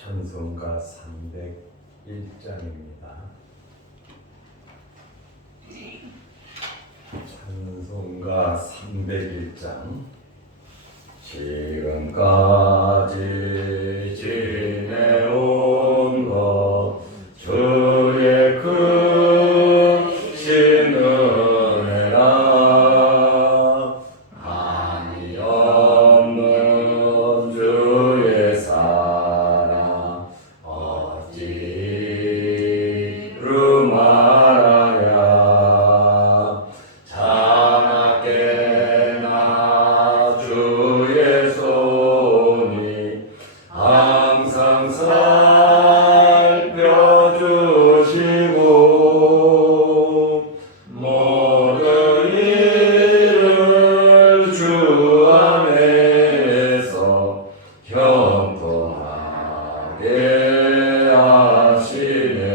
찬송가 301장입니다. 찬송가 301장. 지금까지 지내온 것 주의 크신 은혜라 한이 없는 주의 사랑 어찌로 말하랴 자나깨나 주의 손이 항상 살펴주시고 모든 일을 주 안에서 형통하게 하시네.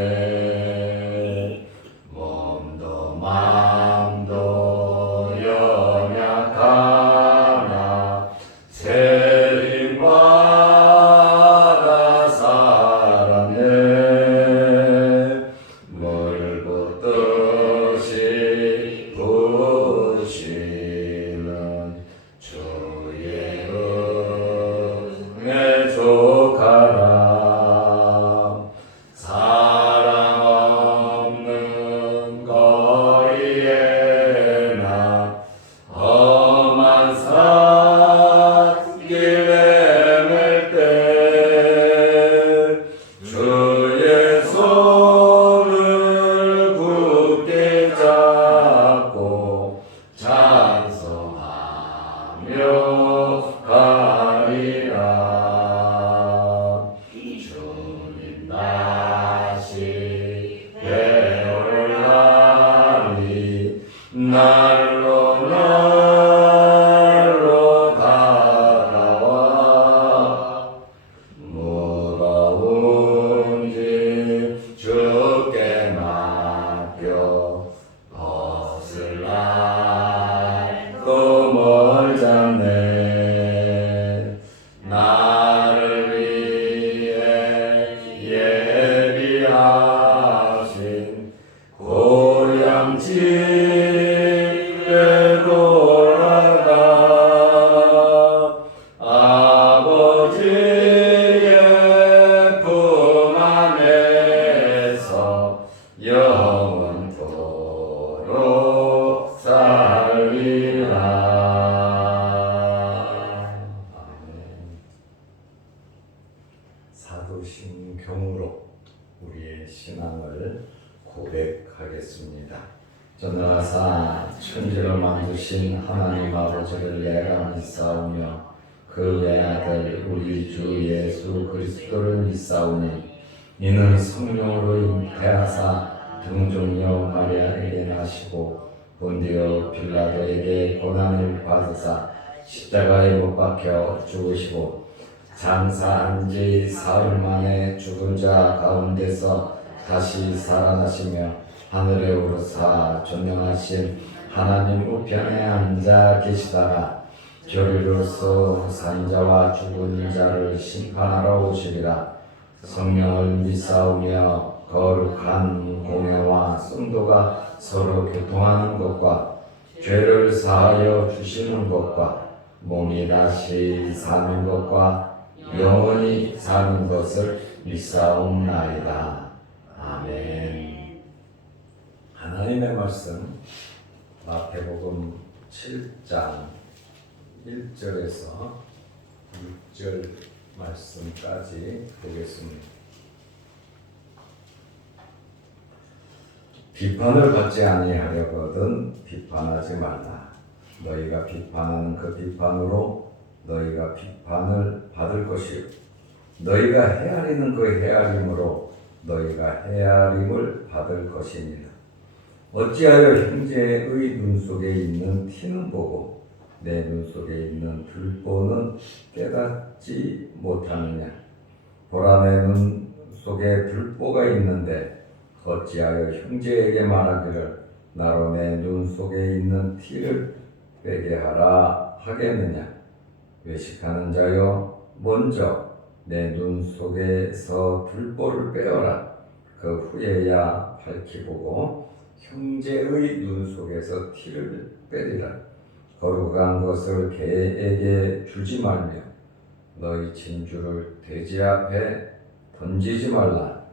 몸도 마음도 연약하나 세림받아 살았네. 물 붓듯이 부으시는 주의 은혜 족하라. 사랑 없는 거리에나 험한 산길 헤맬 때 주의 손을 굳게 잡고 찬송하며 가리라. 주님 다시 되올라니 날로 날로 다가와 무거운 짐 주께 맡겨 벗을 날도 멀잖네. 나를 위해 예비하신 고향 집에 돌아가 아버지의 품 안에서 영원토록 살리라. 사도신경으로 우리의 신앙을 고백하겠습니다. 전능하사 천지를 만드신 하나님 아버지를 내가 믿사오며 그 외아들 우리 주 예수 그리스도를 믿사오니 이는 성령으로 잉태하사 등중녀 마리아에게 나시고 본디오 빌라도에게 고난을 받으사 십자가에 못 박혀 죽으시고 장사한 지 사흘 만에 죽은 자 가운데서 다시 살아나시며 하늘에 오르사 존영하신 하나님 우편에 앉아 계시다가 교리로서 산자와 죽은 자를 심판하러 오시리라. 성령을 믿사오며 거룩한 공회와 성도가 서로 교통하는 것과 죄를 사하여 주시는 것과 몸이 다시 사는 것과 영원히 사는 것을 믿사옵나이다. 아멘. 하나님의 말씀 마태복음 7장 1절에서 6절 말씀까지 보겠습니다. 비판을 받지 아니하려거든 비판하지 말라. 너희가 비판하는 그 비판으로 너희가 비판을 받을 것이요 너희가 헤아리는 그 헤아림으로 너희가 헤아림을 받을 것이니라. 어찌하여 형제의 눈 속에 있는 티는 보고 내 눈 속에 있는 들보는 깨닫지 못하느냐. 보라, 내 눈 속에 들보가 있는데 어찌하여 형제에게 말하기를 나로 내 눈 속에 있는 티를 빼게 하라 하겠느냐. 외식하는 자여 먼저 내 눈 속에서 들보를 빼어라. 그 후에야 밝히 보고 형제의 눈 속에서 티를 빼리라. 거룩한 것을 개에게 주지 말며 너희 진주를 돼지 앞에 던지지 말라.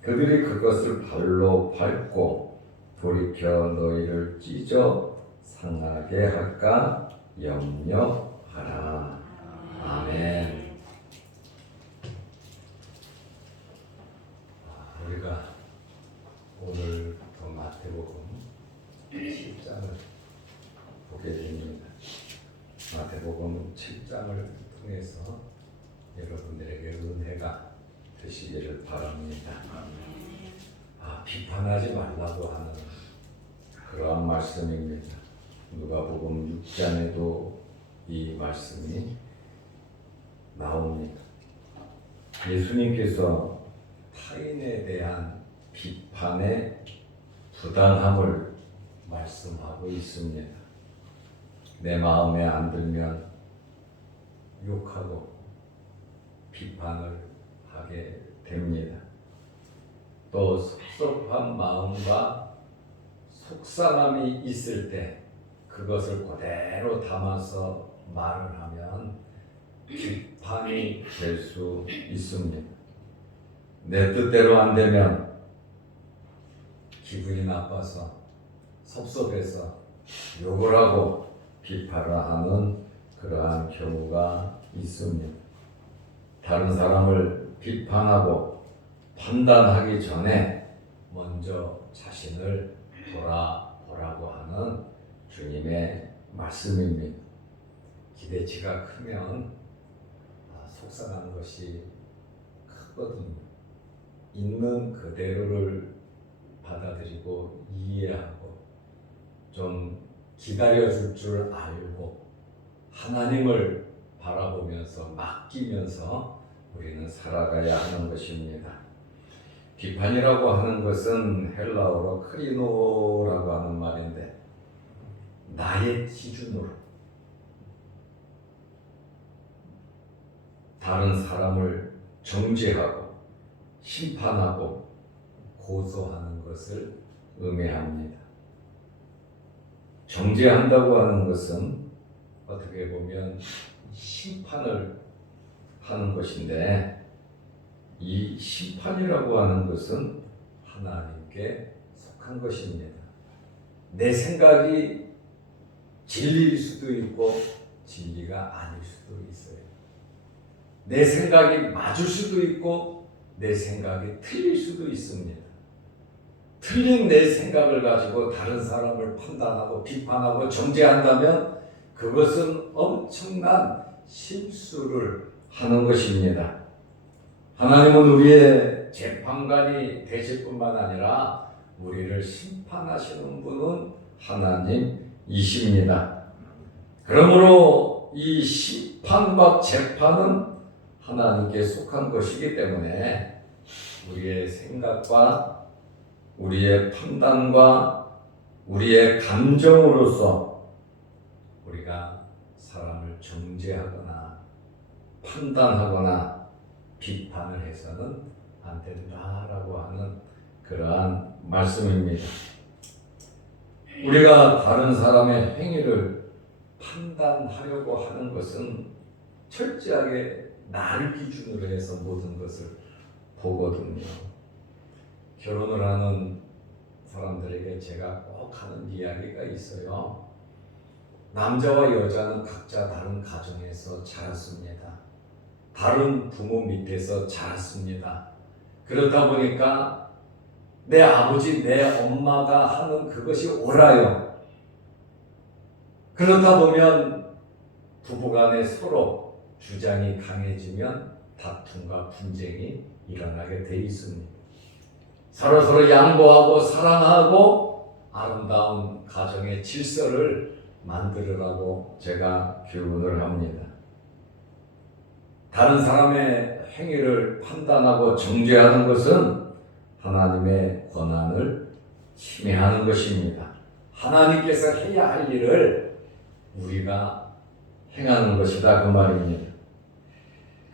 그들이 그것을 발로 밟고 돌이켜 너희를 찢어 상하게 할까 염려하라. 아멘. 우리가 오늘부터 마태복음 7장을 보게 됩니다. 마태복음 7장을 통해서 여러분들에게 은혜가 되시기를 바랍니다. 비판하지 말라고 하는 그러한 말씀입니다. 누가복음 6장에도 이 말씀이 나옵니다. 예수님께서 타인에 대한 비판의 부당함을 말씀하고 있습니다. 내 마음에 안 들면 욕하고 비판을 하게 됩니다. 또 섭섭한 마음과 속상함이 있을 때 그것을 그대로 담아서 말을 하면 비판이 될 수 있습니다. 내 뜻대로 안 되면 기분이 나빠서 섭섭해서 욕을 하고 비판을 하는 그러한 경우가 있습니다. 다른 사람을 비판하고 판단하기 전에 먼저 자신을 돌아보라고 하는 주님의 말씀입니다. 기대치가 크면 속상한 것이 크거든요. 있는 그대로를 받아들이고 이해하고 좀 기다려줄 줄 알고 하나님을 바라보면서 맡기면서 우리는 살아가야 하는 것입니다. 비판이라고 하는 것은 헬라어로 크리노라고 하는 말인데 나의 기준으로 다른 사람을 정죄하고 심판하고 고소하는 것을 의미합니다. 정죄한다고 하는 것은 어떻게 보면 심판을 하는 것인데 이 심판이라고 하는 것은 하나님께 속한 것입니다. 내 생각이 진리일 수도 있고 진리가 아닐 수도 있어요. 내 생각이 맞을 수도 있고 내 생각이 틀릴 수도 있습니다. 틀린 내 생각을 가지고 다른 사람을 판단하고 비판하고 정죄한다면 그것은 엄청난 실수를 하는 것입니다. 하나님은 우리의 재판관이 되실 뿐만 아니라 우리를 심판하시는 분은 하나님이십니다. 그러므로 이 심판과 재판은 하나님께 속한 것이기 때문에 우리의 생각과 우리의 판단과 우리의 감정으로서 우리가 사람을 정죄하거나 판단하거나 비판을 해서는 안 된다라고 하는 그러한 말씀입니다. 우리가 다른 사람의 행위를 판단하려고 하는 것은 철저하게 나를 기준으로 해서 모든 것을 보거든요. 결혼을 하는 사람들에게 제가 꼭 하는 이야기가 있어요. 남자와 여자는 각자 다른 가정에서 자랐습니다. 다른 부모 밑에서 자랐습니다. 그러다 보니까 내 아버지, 내 엄마가 하는 그것이 옳아요. 그러다 보면 부부간에 서로 주장이 강해지면 다툼과 분쟁이 일어나게 돼 있습니다. 서로 양보하고 사랑하고 아름다운 가정의 질서를 만들으라고 제가 교훈을 합니다. 다른 사람의 행위를 판단하고 정죄하는 것은 하나님의 권한을 침해하는 것입니다. 하나님께서 해야 할 일을 우리가 행하는 것이다 그 말입니다.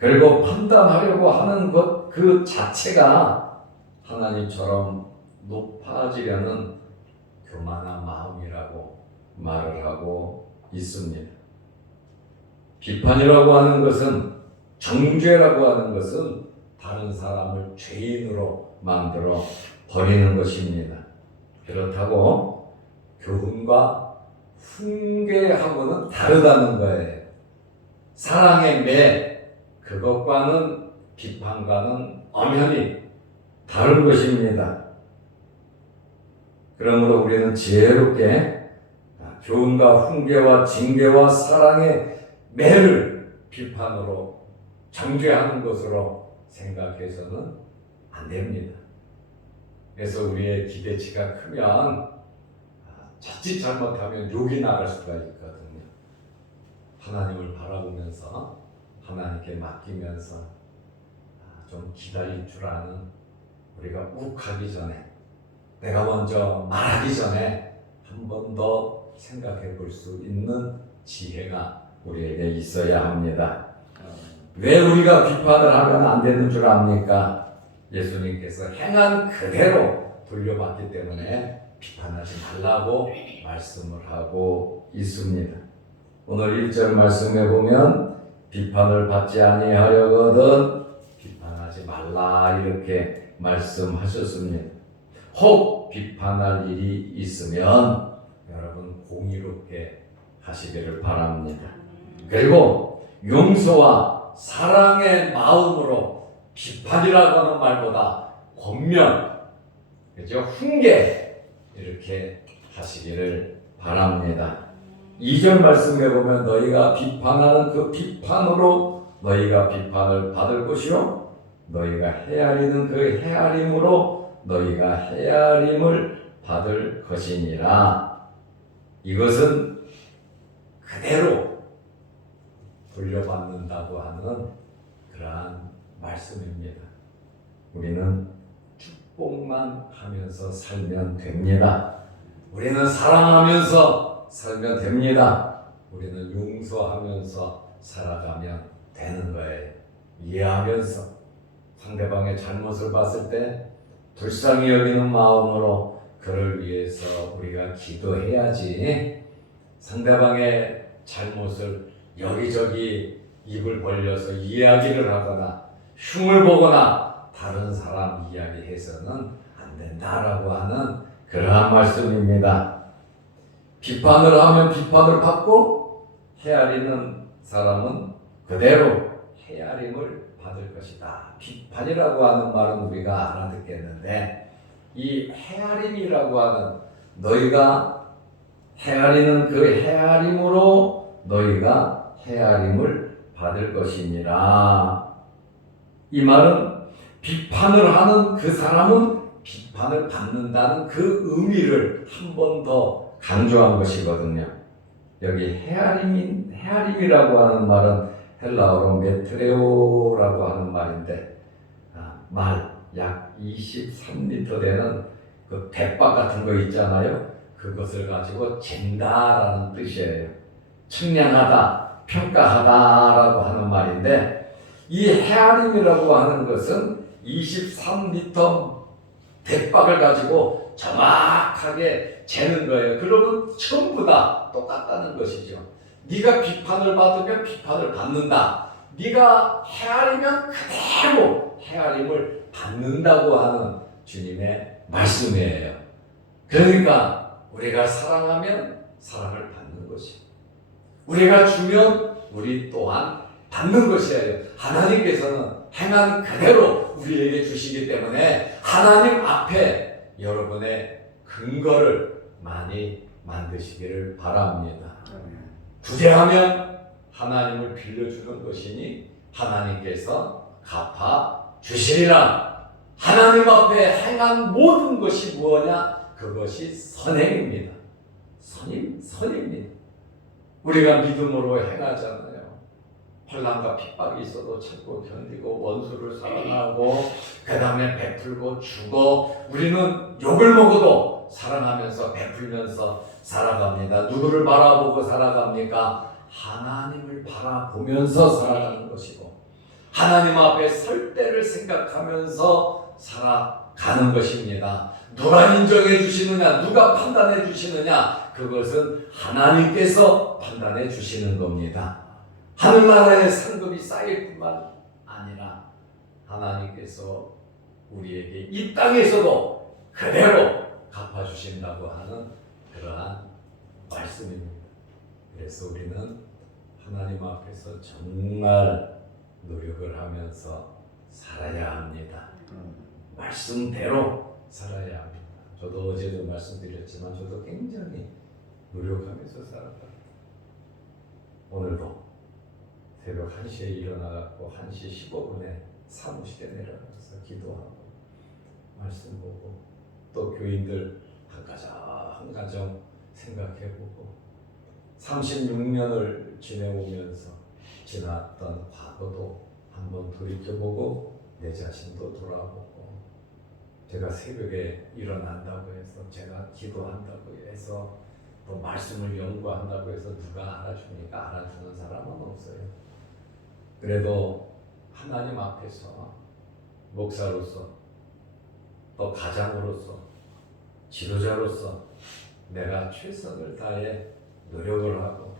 그리고 판단하려고 하는 것 그 자체가 하나님처럼 높아지려는 교만한 마음이라고 말을 하고 있습니다. 비판이라고 하는 것은, 정죄라고 하는 것은 다른 사람을 죄인으로 만들어 버리는 것입니다. 그렇다고 교훈과 훈계하고는 다르다는 거예요. 사랑의 매, 그것과는, 비판과는 엄연히 다른 것입니다. 그러므로 우리는 지혜롭게 교훈과 훈계와 징계와 사랑의 매를 비판으로, 정죄하는 것으로 생각해서는 안 됩니다. 그래서 우리의 기대치가 크면 자칫 잘못하면 욕이 나갈 수가 있거든요. 하나님을 바라보면서, 하나님께 맡기면서 좀 기다릴 줄 아는, 우리가 욱하기 전에, 내가 먼저 말하기 전에 한 번 더 생각해 볼 수 있는 지혜가 우리에게 있어야 합니다. 왜 우리가 비판을 하면 안 되는 줄 압니까? 예수님께서 행한 그대로 돌려받기 때문에 비판하지 말라고 말씀을 하고 있습니다. 오늘 1절 말씀에 보면 비판을 받지 아니하려거든 비판하지 말라, 이렇게 말씀하셨습니다. 혹 비판할 일이 있으면 여러분 공의롭게 하시기를 바랍니다. 그리고 용서와 사랑의 마음으로, 비판이라고 하는 말보다 권면, 그죠? 훈계, 이렇게 하시기를 바랍니다. 2절 말씀에 보면 너희가 비판하는 그 비판으로 너희가 비판을 받을 것이요, 너희가 헤아리는 그 헤아림으로 너희가 헤아림을 받을 것이니라. 이것은 그대로 돌려받는다고 하는 그러한 말씀입니다. 우리는 축복만 하면서 살면 됩니다. 우리는 사랑하면서 살면 됩니다. 우리는 용서하면서 살아가면 되는 거예요. 이해하면서, 상대방의 잘못을 봤을 때 불쌍히 여기는 마음으로 그를 위해서 우리가 기도해야지, 상대방의 잘못을 여기저기 입을 벌려서 이야기를 하거나 흉을 보거나 다른 사람 이야기해서는 안 된다라고 하는 그러한 말씀입니다. 비판을 하면 비판을 받고, 헤아리는 사람은 그대로 헤아림을 받을 것이다. 비판이라고 하는 말은 우리가 알아듣겠는데, 이 헤아림이라고 하는, 너희가 헤아리는 그 헤아림으로 너희가 헤아림을 받을 것이니라. 이 말은 비판을 하는 그 사람은 비판을 받는다는 그 의미를 한 번 더 강조한 것이거든요. 여기 헤아림이라고 하는 말은 헬라어로 메트레오라고 하는 말인데, 말 약 23리터 되는 그 대박 같은 거 있잖아요. 그것을 가지고 잰다라는 뜻이에요. 측량하다, 평가하다라고 하는 말인데, 이 헤아림이라고 하는 것은 23리터 대박을 가지고 정확하게 재는 거예요. 그러면 전부 다 똑같다는 것이죠. 네가 비판을 받으면 비판을 받는다. 네가 헤아리면 그대로 헤아림을 받는다고 하는 주님의 말씀이에요. 그러니까 우리가 사랑하면 사랑을 받는 것이, 우리가 주면 우리 또한 받는 것이에요. 하나님께서는 행한 그대로 우리에게 주시기 때문에 하나님 앞에 여러분의 근거를 많이 만드시기를 바랍니다. 부재하면 하나님을 빌려주는 것이니 하나님께서 갚아 주시리라. 하나님 앞에 행한 모든 것이 무엇냐? 그것이 선행입니다. 선입니다. 우리가 믿음으로 행하잖아요. 환난과 핍박이 있어도 참고 견디고, 원수를 사랑하고, 그 다음에 베풀고 주고, 우리는 욕을 먹어도 사랑하면서 베풀면서 살아갑니다. 누구를 바라보고 살아갑니까? 하나님을 바라보면서 살아가는 것이고, 하나님 앞에 설 때를 생각하면서 살아가는 것입니다. 누가 인정해 주시느냐, 누가 판단해 주시느냐, 그것은 하나님께서 판단해 주시는 겁니다. 하늘나라의 상급이 쌓일 뿐만 아니라 하나님께서 우리에게 이 땅에서도 그대로 갚아주신다고 하는 그러한 말씀입니다. 그래서 우리는 하나님 앞에서 정말 노력을 하면서 살아야 합니다. 말씀대로 살아야 합니다. 저도 어제도 말씀드렸지만 저도 굉장히 노력하면서 살았다. 오늘도 새벽 1시에 일어나갖고 1시 15분에 사무실에 내려가서 기도하고 말씀 보고 또 교인들 한 가정 한 가정 생각해보고 36년을 지내오면서 지났던 과거도 한번 돌이켜보고 내 자신도 돌아보고 제가 새벽에 일어난다고 해서 제가 기도한다고 해서 또 말씀을 연구한다고 해서 누가 알아주니까 알아주는 사람은 없어요. 그래도 하나님 앞에서 목사로서 또 가장으로서 지도자로서 내가 최선을 다해 노력을 하고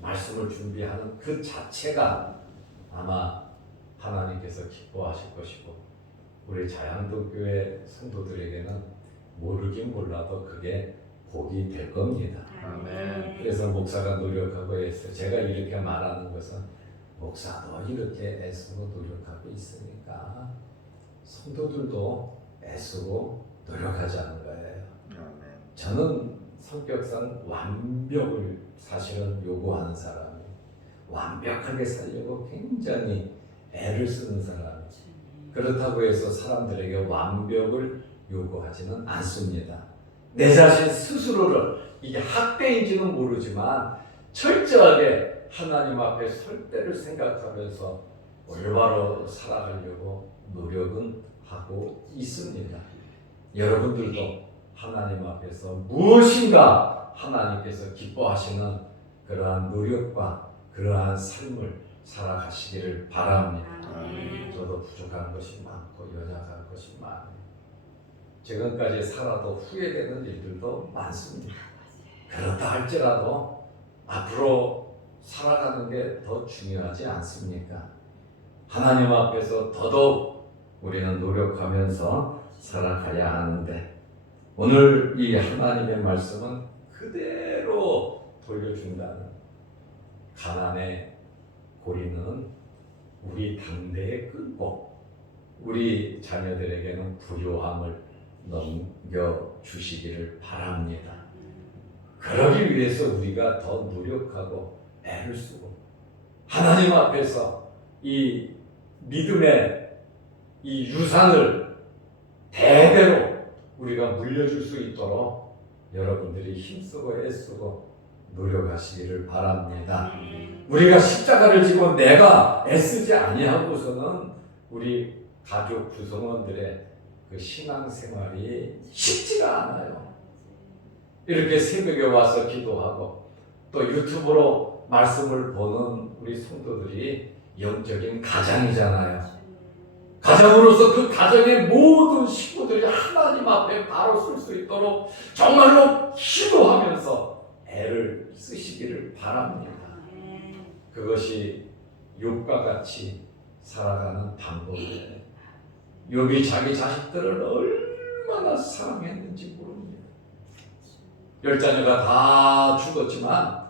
말씀을 준비하는 그 자체가 아마 하나님께서 기뻐하실 것이고 우리 자양동교회 성도들에게는 모르긴 몰라도 그게 복이 될 겁니다. 아멘. 그래서 목사가 노력하고 해서 제가 이렇게 말하는 것은 목사도 이렇게 애쓰고 노력하고 있으니까 성도들도 애쓰고 노력하자는 거예요. 아멘. 저는 성격상 완벽을 사실은 요구하는 사람이에요. 완벽하게 살려고 굉장히 애를 쓰는 사람이에요. 그렇다고 해서 사람들에게 완벽을 요구하지는 않습니다. 내 자신 스스로를 이게 학대인지는 모르지만 철저하게 하나님 앞에 설 때를 생각하면서 올바로 살아가려고 노력은 하고 있습니다. 여러분들도 하나님 앞에서 무엇인가 하나님께서 기뻐하시는 그러한 노력과 그러한 삶을 살아가시기를 바랍니다. 저도 부족한 것이 많고 연약한 것이 많아요. 지금까지 살아도 후회되는 일들도 많습니다. 그렇다 할지라도 앞으로 살아가는 게 더 중요하지 않습니까? 하나님 앞에서 더더욱 우리는 노력하면서 살아가야 하는데 오늘 이 하나님의 말씀은 그대로 돌려준다는 가난의 고리는 우리 당대에 끊고 우리 자녀들에게는 부요함을 넘겨주시기를 바랍니다. 그러기 위해서 우리가 더 노력하고 애를 쓰고 하나님 앞에서 이 믿음의 이 유산을 대대로 우리가 물려줄 수 있도록 여러분들이 힘쓰고 애쓰고 노력하시기를 바랍니다. 우리가 십자가를 지고 내가 애쓰지 아니하고서는 우리 가족 구성원들의 그 신앙생활이 쉽지가 않아요. 이렇게 새벽에 와서 기도하고 또 유튜브로 말씀을 보는 우리 성도들이 영적인 가장이잖아요. 가장으로서 그 가정의 모든 식구들이 하나님 앞에 바로 설 수 있도록 정말로 기도하면서 애를 쓰시기를 바랍니다. 그것이 욥과 같이 살아가는 방법이에요. 욥이 자기 자식들을 얼마나 사랑했는지 모릅니다. 10자녀가 다 죽었지만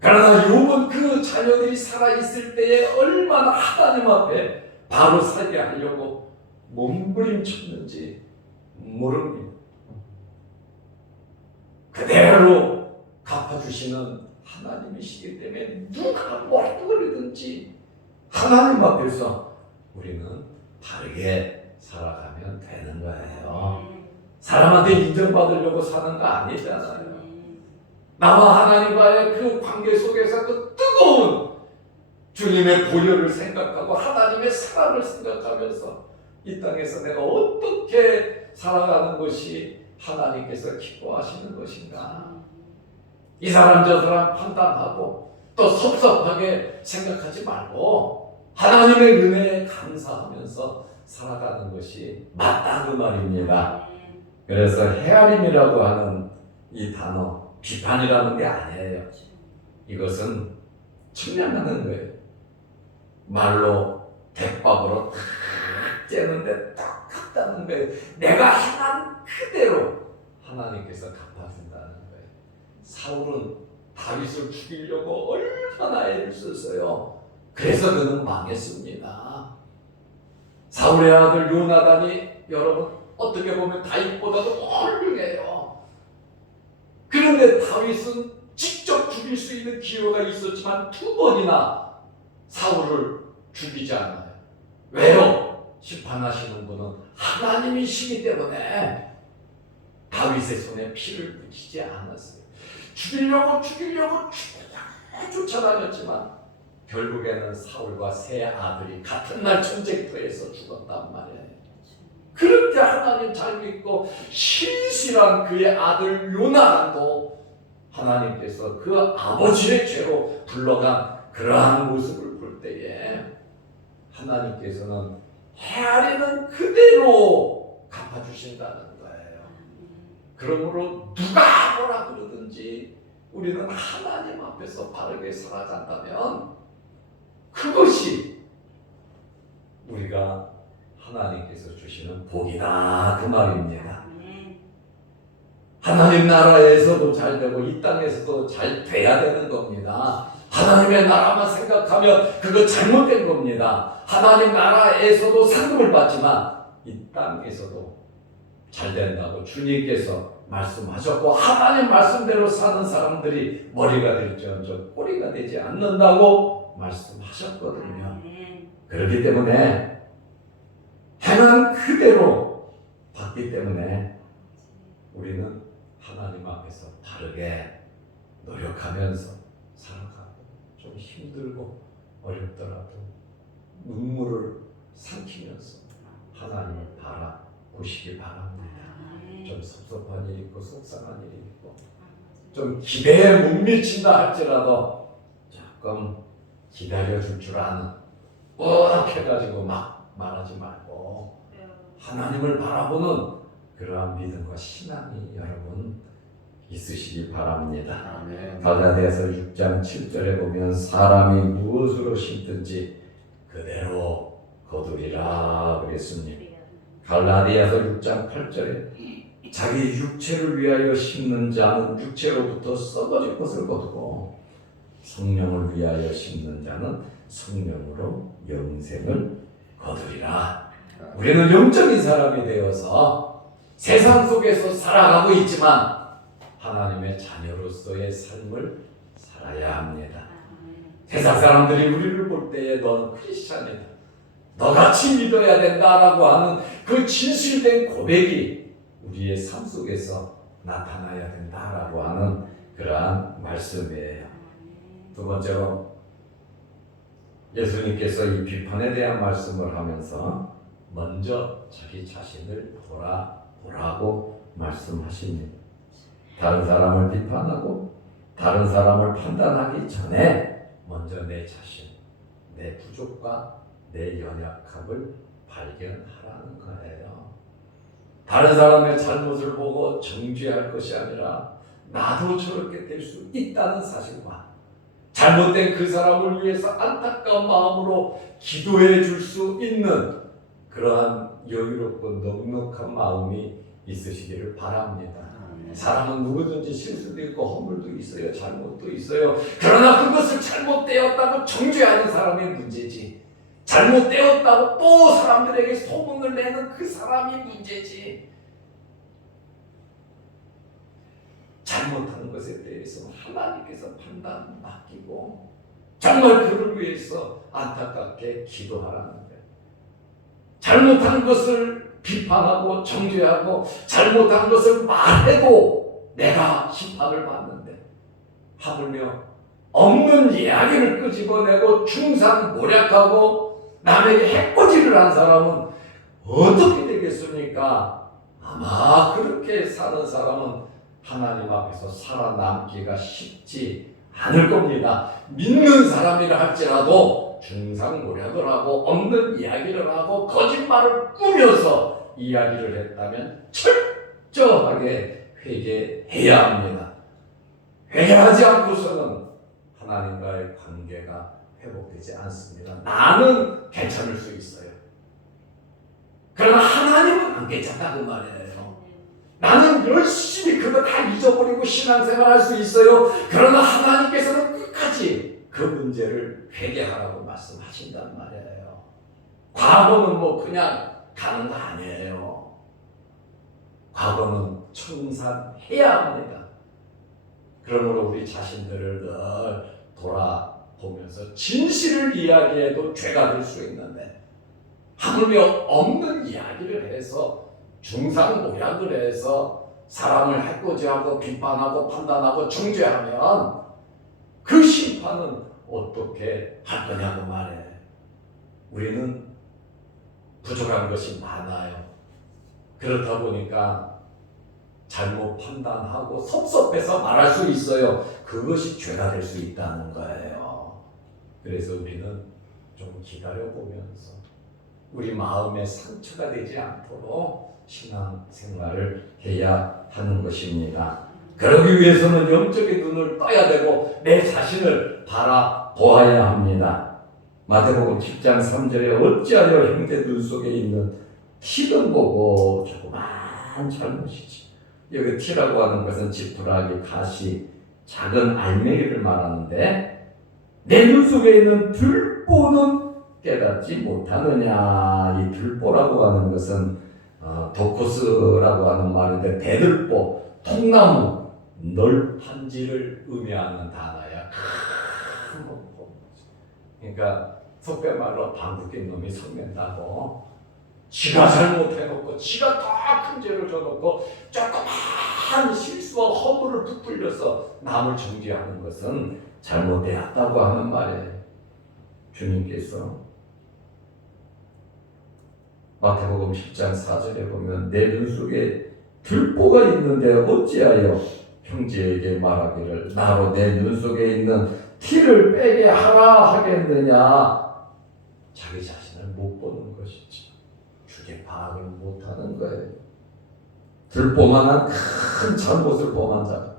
그러나 욥은 그 자녀들이 살아있을 때에 얼마나 하나님 앞에 바로 살게 하려고 몸부림쳤는지 모릅니다. 그대로 갚아주시는 하나님이시기 때문에 누가 뭘 그러든지 하나님 앞에서 우리는 바르게 살아가면 되는 거예요. 사람한테 인정받으려고 사는 거 아니잖아요. 나와 하나님과의 그 관계 속에서 그 뜨거운 주님의 보혈을 생각하고 하나님의 사랑을 생각하면서 이 땅에서 내가 어떻게 살아가는 것이 하나님께서 기뻐하시는 것인가. 이 사람 저 사람 판단하고 또 섭섭하게 생각하지 말고 하나님의 은혜에 감사하면서 살아가는 것이 맞다 그 말입니다. 그래서 헤아림이라고 하는 이 단어, 비판이라는 게 아니에요. 이것은 측량하는 거예요. 말로 대박으로 탁 째는데 똑같다는 거예요. 내가 행한 그대로 하나님께서 갚아준다는 거예요. 사울은 다윗을 죽이려고 얼마나 애를 썼어요. 그래서 그는 망했습니다. 사울의 아들 요나단이 여러분 어떻게 보면 다윗보다도 훌륭해요. 그런데 다윗은 직접 죽일 수 있는 기회가 있었지만 2번이나 사울을 죽이지 않아요. 왜요? 심판하시는 분은 하나님이시기 때문에 다윗의 손에 피를 묻히지 않았어요. 죽이려고 쫓아다녔지만 결국에는 사울과 세 아들이 같은 날 전쟁터에서 죽었단 말이에요. 그렇게 하나님 잘 믿고 신실한 그의 아들 요나단도 하나님께서 그 아버지의 죄로 불러간 그러한 모습을 볼 때에 하나님께서는 헤아리는 그대로 갚아주신다는 거예요. 그러므로 누가 뭐라 그러든지 우리는 하나님 앞에서 바르게 살아간다면 그것이 우리가 하나님께서 주시는 복이다 그 말입니다. 하나님 나라에서도 잘 되고 이 땅에서도 잘 돼야 되는 겁니다. 하나님의 나라만 생각하면 그거 잘못된 겁니다. 하나님 나라에서도 상급을 받지만 이 땅에서도 잘 된다고 주님께서 말씀하셨고 하나님 말씀대로 사는 사람들이 머리가 될지언정 꼬리가 되지 않는다고 말씀하셨거든요. 그렇기 때문에 행한 그대로 받기 때문에 우리는 하나님 앞에서 바르게 노력하면서 살아가고 좀 힘들고 어렵더라도 눈물을 삼키면서 하나님을 바라보시기 바랍니다. 좀 섭섭한 일이 있고 속상한 일이 있고 좀 기대에 못 미친다 할지라도 조금 기다려줄 줄 아는 뻑 해가지고 막 말하지 말고 하나님을 바라보는 그러한 믿음과 신앙이 여러분 있으시기 바랍니다. 갈라디아서 6장 7절에 보면 사람이 무엇으로 심든지 그대로 거두리라 그랬습니다. 갈라디아서 6장 8절에 자기 육체를 위하여 심는 자는 육체로부터 썩어질 것을 거두고 성령을 위하여 심는 자는 성령으로 영생을 거두리라. 우리는 영적인 사람이 되어서 세상 속에서 살아가고 있지만 하나님의 자녀로서의 삶을 살아야 합니다. 세상 사람들이 우리를 볼 때에 너는 크리스찬이다, 너같이 믿어야 된다라고 하는 그 진실된 고백이 우리의 삶 속에서 나타나야 된다라고 하는 그러한 말씀이에요. 두 번째로 예수님께서 이 비판에 대한 말씀을 하면서 먼저 자기 자신을 돌아보라고 말씀하십니다. 다른 사람을 비판하고 다른 사람을 판단하기 전에 먼저 내 자신, 내 부족과 내 연약함을 발견하라는 거예요. 다른 사람의 잘못을 보고 정죄할 것이 아니라 나도 저렇게 될 수 있다는 사실과 잘못된 그 사람을 위해서 안타까운 마음으로 기도해 줄 수 있는 그러한 여유롭고 넉넉한 마음이 있으시기를 바랍니다. 사람은 누구든지 실수도 있고 허물도 있어요. 잘못도 있어요. 그러나 그것을 잘못되었다고 정죄하는 사람의 문제지, 잘못되었다고 또 사람들에게 소문을 내는 그 사람이 문제지, 잘못하는 것에 대해서 하나님께서 판단 맡기고 정말 그를 위해서 안타깝게 기도하라는 거예요. 잘못한 것을 비판하고 정죄하고 잘못한 것을 말해도 내가 심판을 받는데 하물며 없는 이야기를 끄집어내고 중상모략하고 남에게 해코지를 한 사람은 어떻게 되겠습니까? 아마 그렇게 사는 사람은 하나님 앞에서 살아남기가 쉽지 않을 겁니다. 믿는 사람이라 할지라도 중상모략을 하고 없는 이야기를 하고 거짓말을 꾸며서 이야기를 했다면 철저하게 회개해야 합니다. 회개하지 않고서는 하나님과의 관계가 회복되지 않습니다. 나는 괜찮을 수 있어요. 그러나 하나님은 안 괜찮다고 말이에요. 나는 열심히 그거 다 잊어버리고 신앙생활 할 수 있어요. 그러나 하나님께서는 끝까지 그 문제를 회개하라고 말씀하신단 말이에요. 과거는 뭐 그냥 가는 거 아니에요. 과거는 청산해야 합니다. 그러므로 우리 자신들을 늘 돌아보면서 진실을 이야기해도 죄가 될 수 있는데 하물며 없는 이야기를 해서 중상모략을 해서 사람을 해코지하고 비판하고 판단하고 정죄하면 그 심판은 어떻게 할 거냐고 말해. 우리는 부족한 것이 많아요. 그렇다 보니까 잘못 판단하고 섭섭해서 말할 수 있어요. 그것이 죄가 될 수 있다는 거예요. 그래서 우리는 좀 기다려보면서 우리 마음에 상처가 되지 않도록 신앙생활을 해야 하는 것입니다. 그러기 위해서는 영적인 눈을 떠야 되고 내 자신을 바라보아야 합니다. 마태복음 10장 3절에 어찌하여 형제 눈 속에 있는 티는 보고 조그만 잘못이지. 여기 티라고 하는 것은 지푸라기, 가시, 작은 알맹이를 말하는데 내 눈 속에 있는 들보는 깨닫지 못하느냐. 이 들보라고 하는 것은 도코스라고 하는 말인데 대들보, 통나무, 널판지를 의미하는 단어야. 큰 거. 그러니까 속배말로 방귀뀐 놈이 성낸다고. 지가 잘못해놓고 지가 더 큰 죄를 져놓고 조그만 실수와 허물을 부풀려서 남을 정죄하는 것은 잘못되었다고 하는 말이에요. 주님께서 마태복음 10장 4절에 보면 내 눈 속에 들보가 있는데 어찌하여 형제에게 말하기를 나로 내 눈 속에 있는 티를 빼게 하라 하겠느냐. 자기 자신을 못 보는 것이지 주제 파악을 못하는 거예요. 들보만한 큰 잘못을 범한 자,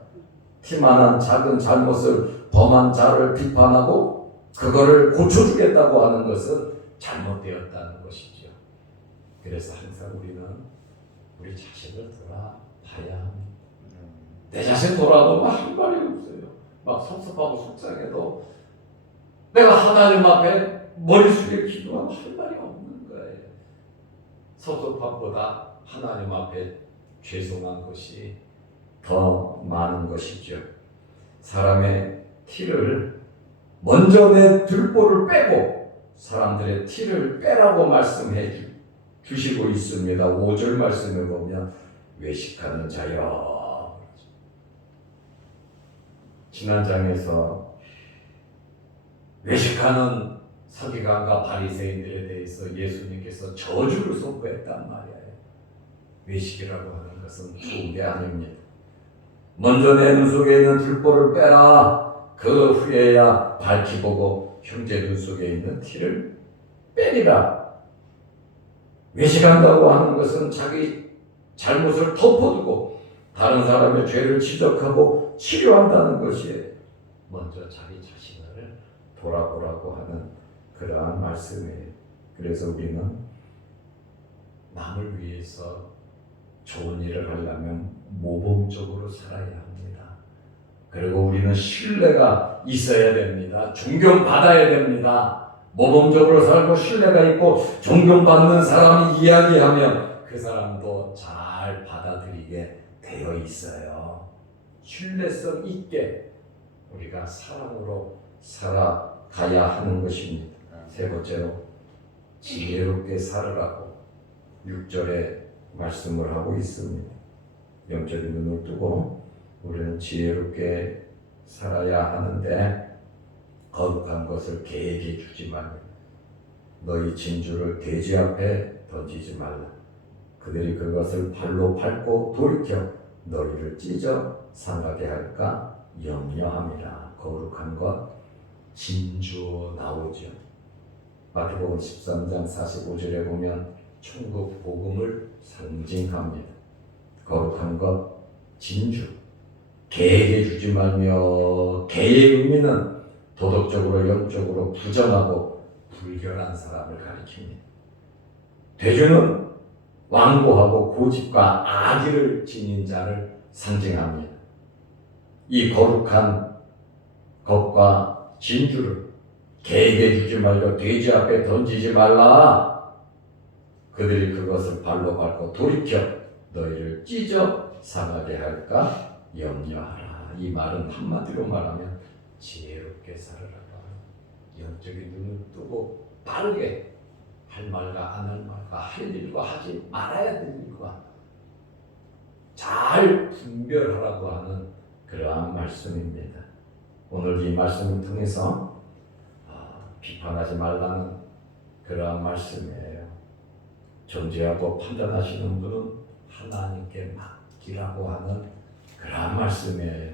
티만한 작은 잘못을 범한 자를 비판하고 그거를 고쳐주겠다고 하는 것은 잘못되었다는 것이죠. 그래서 항상 우리는 우리 자신을 돌아봐야 합니다. 내 자신 돌아보면 할 말이 없어요. 막 섭섭하고 속상해도 내가 하나님 앞에 머리 숙여 기도하면 할 말이 없는 거예요. 섭섭함보다 하나님 앞에 죄송한 것이 더 많은 것이죠. 사람의 티를 먼저 내 들보를 빼고 사람들의 티를 빼라고 말씀해 주시고 있습니다. 5절 말씀을 보면 외식하는 자여. 지난 장에서 외식하는 서기관과 바리새인들에 대해서 예수님께서 저주를 선포했단 말이에요. 외식이라고 하는 것은 좋은 게 아닙니다. 먼저 내 눈 속에 있는 들보를 빼라. 그 후에야 밝히 보고 형제 눈 속에 있는 티를 빼리라. 외식한다고 하는 것은 자기 잘못을 덮어두고 다른 사람의 죄를 지적하고 치료한다는 것이에요. 먼저 자기 자신을 돌아보라고 하는 그러한 말씀이에요. 그래서 우리는 남을 위해서 좋은 일을 하려면 모범적으로 살아야 합니다. 그리고 우리는 신뢰가 있어야 됩니다. 존경받아야 됩니다. 모범적으로 살고 신뢰가 있고 존경받는 사람이 이야기하면 그 사람도 잘 받아들이게 되어 있어요. 신뢰성 있게 우리가 사랑으로 살아가야 하는 것입니다. 세 번째로 지혜롭게 살으라고 6절에 말씀을 하고 있습니다. 영적인 눈을 뜨고 우리는 지혜롭게 살아야 하는데 거룩한 것을 개에게 주지 말라. 너희 진주를 돼지 앞에 던지지 말라. 그들이 그것을 발로 밟고 돌이켜 너희를 찢어 상하게 할까 염려함이라. 거룩한 것 진주 나오죠. 마태복음 13장 45절에 보면 천국 복음을 상징합니다. 거룩한 것 진주. 개에게 주지 말며, 개의 의미는 도덕적으로 영적으로 부정하고 불결한 사람을 가리킵니다. 돼지는 완고하고 고집과 악의를 지닌 자를 상징합니다. 이 거룩한 것과 진주를 개에게 주지 말고 돼지 앞에 던지지 말라. 그들이 그것을 발로 밟고 돌이켜 너희를 찢어 상하게 할까 염려하라. 이 말은 한마디로 말하면 지혜롭게 살아라. 영적인 눈을 뜨고 빠르게 할 말과 안 할 말과 할 일과 하지 말아야 될 일과 잘 분별하라고 하는 그러한 말씀입니다. 오늘 이 말씀을 통해서 비판하지 말라는 그러한 말씀이에요. 정죄하고 판단하시는 분은 하나님께 맡기라고 하는 그러한 말씀이에요.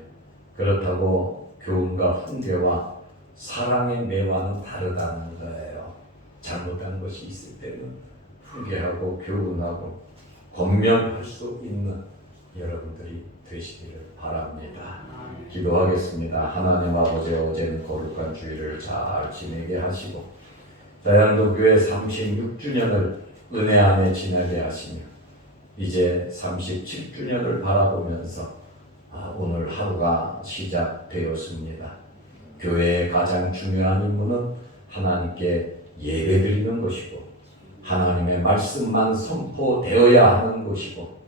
그렇다고 교훈과 훈계와 사랑의 매화는 다르다는 거예요. 잘못한 것이 있을 때는 훈계하고 교훈하고 권면할 수 있는 여러분들이 되시기를 바랍니다. 기도하겠습니다. 하나님 아버지, 어제는 거룩한 주일을 잘 지내게 하시고 자양동교회 36주년을 은혜 안에 지내게 하시며 이제 37주년을 바라보면서 오늘 하루가 시작되었습니다. 교회의 가장 중요한 임무는 하나님께 예배드리는 것이고 하나님의 말씀만 선포되어야 하는 것이고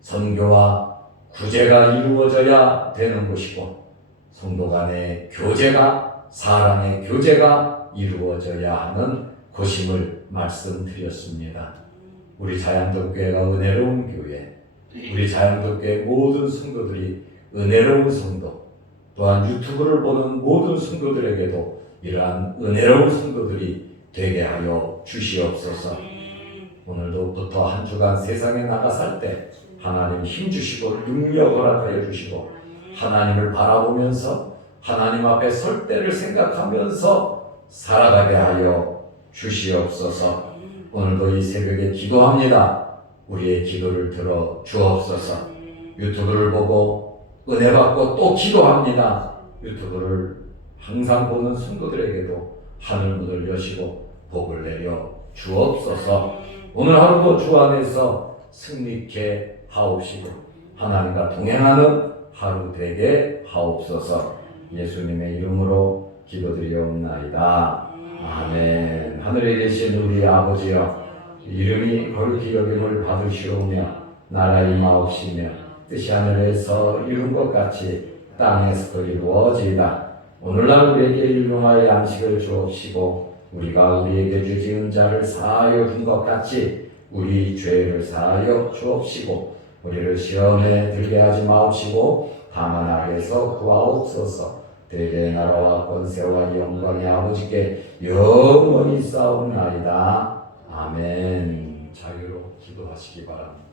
선교와 구제가 이루어져야 되는 것이고 성도 간의 교제가, 사랑의 교제가 이루어져야 하는 것임을 말씀드렸습니다. 우리 자양동교회가 은혜로운 교회, 우리 자양동교회 모든 성도들이 은혜로운 성도, 또한 유튜브를 보는 모든 성도들에게도 이러한 은혜로운 성도들이 되게 하여 주시옵소서. 오늘도부터 한 주간 세상에 나가 살 때 하나님 힘주시고 능력 허락하여 주시고 하나님을 바라보면서 하나님 앞에 설 때를 생각하면서 살아가게 하여 주시옵소서. 오늘도 이 새벽에 기도합니다. 우리의 기도를 들어 주옵소서. 유튜브를 보고 은혜 받고 또 기도합니다. 유튜브를 항상 보는 성도들에게도 하늘문을 여시고 복을 내려 주옵소서. 오늘 하루도 주 안에서 승리케 하옵시고 하나님과 동행하는 하루 되게 하옵소서. 예수님의 이름으로 기도드리옵나이다. 아멘. 하늘에 계신 우리 아버지여, 이름이 거룩히 여김을 받으시오며 나라 임하옵시며 뜻이 하늘에서 이룬 것 같이 땅에서도 이루어지이다. 오늘날 우리에게 일용할 양식을 주옵시고 우리가 우리에게 주지은 자를 사하여 준 것 같이 우리 죄를 사하여 주옵시고 우리를 시험에 들게 하지 마옵시고 다만 악에서 구하옵소서. 대개의 나라와 권세와 영광의 아버지께 영원히 싸움나이다. 아멘. 자유로 기도하시기 바랍니다.